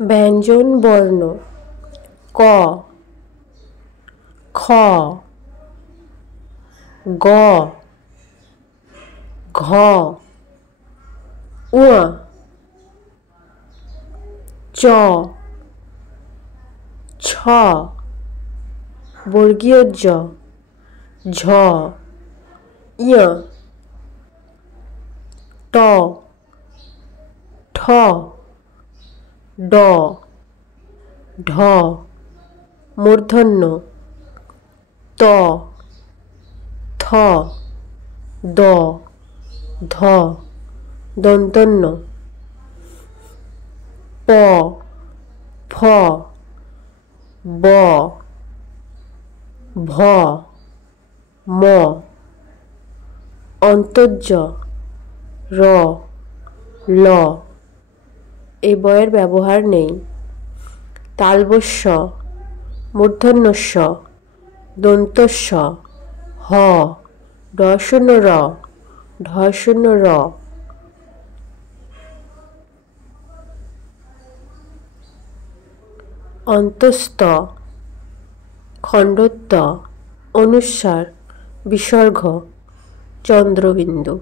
ব্যঞ্জন বর্ণ ক, খ, গ, ঘ, ঙ, চ, ছ, বর্গীয় জ, ঝ, ঞ, ট, ঠ, ড, ঢ, মূর্ধন্য ত, থ, দ, ধ, দন্তন্য প, ফ, ব, ভ, ম, অন্তর্জ র, ল। এই বয়ের ব্যবহার নেই। তালবস্য মূর্ধন্যস্য দন্তস্য হ, ঢ র, ঢ র। অন্তস্থ খণ্ডত্ব অনুস্বার বিসর্গ চন্দ্রবিন্দু।